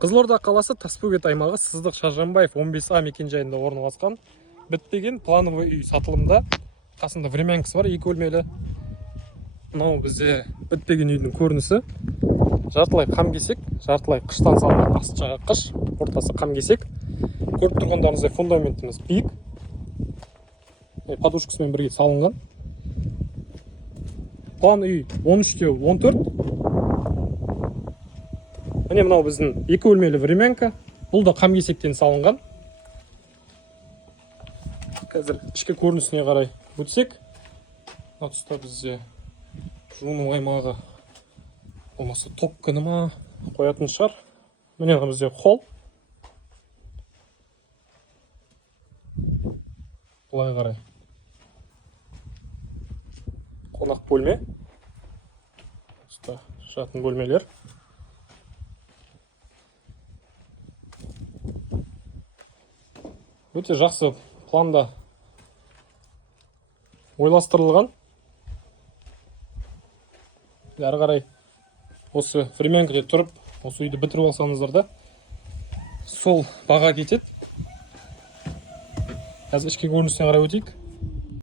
Қызылорда қаласы Тасбөгет аймағы Сыздық Шаржанбаев 15А мекенжайында орналасқан. Бітпеген плановый үй сатылымда. Қасында времянкасы бар, 2 бөлмелі. Мынау бізде бітпеген үйдің көрінісі. Жартылай қам кесек, жартылай қыштан салынған, асты жағы қыш, ортасы қам кесек. Көріп тұрғандарыңыздай фундаментіміз биік. Подушкасымен бірге салынған. План үй 13-14. Міне мынау біздің 2 бөлмелі времянка. Бұл да қам кесектен салынған. Қазір ішкі көрінісіне қарай өтсек. Мына тұста бізде жуыну аймағы болмаса топканы ма қоятын шығар. Міне бізде холл. Былай қарай қонақ бөлме. Тұста жатын бөлмелер. Өте жақсы планда ойластырылған. Әрі қарай осы времянкада тұрып, осы үйді бітіріп алсаңыздар да сол баға кетеді. Қазір ішкі көрінісіне қарай өтейік.